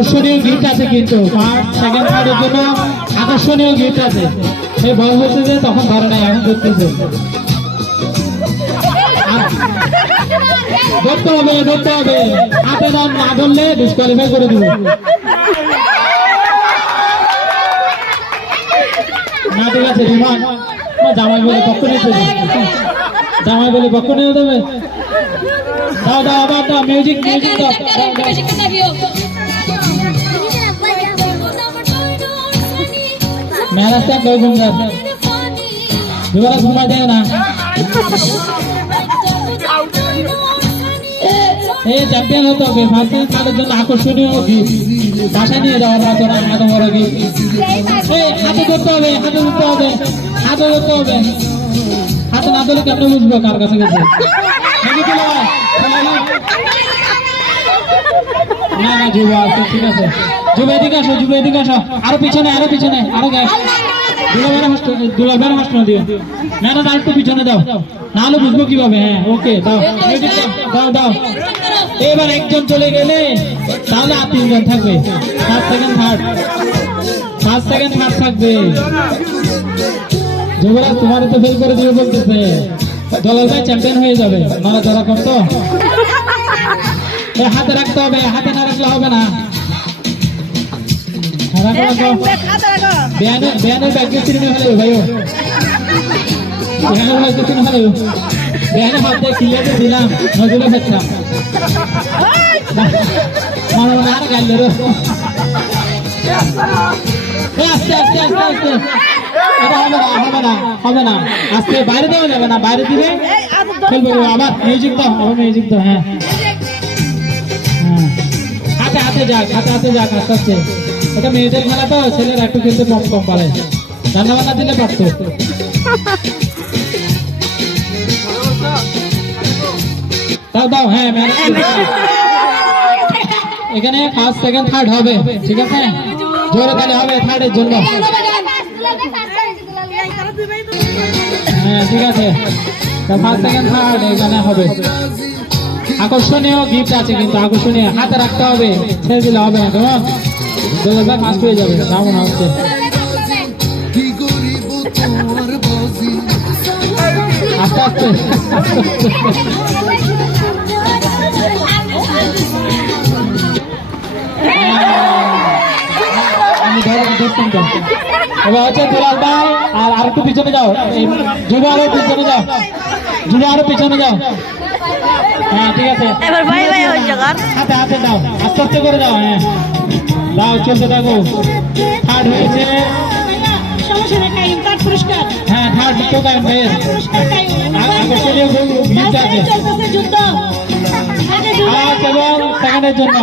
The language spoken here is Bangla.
আকর্ষণীয় গিফট আছে, কিন্তু সেকেন্ড থার্ডের জন্য আকর্ষণীয় গিফট আছে। সেই বয়স হচ্ছে যে তখন ধরে নাই, এখন ধরতেছে। ধরতে হবে, ধরতে হবে, হাতে না ধরলে ডিসকোয়ালিফাই করে দিব। না ঠিক আছে, রিমান জামাই বলে পক্ষ নিতে, জামাই বলে পক্ষ নিয়ে দেবে। দাও দাও, আবার দাও, মিউজিক মিউজিক দাও। মেহরাজ का कोई गुंगा दोबारा घुमा दे ना। এই চ্যাম্পিয়ন হতে হবে, ফার্স্ট তাদের জন্য আকর্ষণীয় বাসা নিয়ে যাওয়ার মতো না, এত বড় গিফট। হাতে ধরতে হবে, হাতে ধরতে হবে, হাতে ধরতে হবে। হাতে না ধরলে কেমন বুঝবো কার কাছে গেছে? না না যুব আছে, ঠিক আছে। যুব এদিকে আসো, যুব এদিকে আসো, আরো পিছনে, আরো পিছনে, আরো গায়ে দুলাভাইয়ের হাসনা দিও। না না, একটু পিছনে দাও, নাহলে বুঝবো কিভাবে? হ্যাঁ ওকে, দাও দাও দাও। এবার একজন চলে গেলে তাহলে আর তিনজন থাকবে, first second third, first second third থাকবে। যুবরাজ তোমার তো ফেল করে দিবে বলতেছে, দুলাভাই চ্যাম্পিয়ন হয়ে যাবে। নারা ধরা কম তো, হাতে রাখতে হবে, হাতে না রাখলে হবে না। বেয়ানের ব্যাগ চিনে হলে ভাইও, বেয়ানের ব্যাগ চিনে হলে বেয়ানের হাতে ক্লিয়ারে দিলাম, নজরে ফেললাম। মনে মনে আর গাইল রে, আস্তে আস্তে আস্তে আস্তে। এটা হবে না, হবে না, হবে না। আজকে বাইরে দেওয়া যাবে না, বাইরে দিলে খেলবে। আবার মিউজিক দাও, আবার মিউজিক দাও। হ্যাঁ হাতে হাতে যাক, হাতে হাতে যাক, আস্তে আস্তে। এটা মেয়েদের খেলা তো, ছেলেরা একটু কিন্তু কম কম পারে, রান্না বান্না দিলে পারতো। দাও দাও, হ্যাঁ এখানে ফার্স্ট সেকেন্ড থার্ড হবে, ঠিক আছে? জোরে তাহলে হবে থার্ডের জন্য। হ্যাঁ ঠিক আছে, ফার্স্ট সেকেন্ড থার্ড এখানে হবে। আকর্ষণীয় গিফট আছে, কিন্তু আকর্ষণীয় হাতে রাখতে হবে, ছেড়ে দিলে হবে না। তোমার দুলাভাই ফার্স্ট হয়ে যাবে, কেমন হচ্ছে? আস্তে আস্তে আমি ধরতাম তো। এবার হচ্ছে দুলাল ভাই, আর একটু পিছনে যাও, যুব আরো পিছনে যাও, যুব আরো পিছনে যাও। হ্যাঁ ঠিক আছে, হাতে হাতে দাও, আস্তে আস্তে করে দাও। হ্যাঁ দাও, চলতে থাকো। থার্ড হয়েছে, হ্যাঁ থার্ড টোকাইন ভাইয়ের আকর্ষণীয় গিফট আছে। এবং সেকেন্ডের জন্য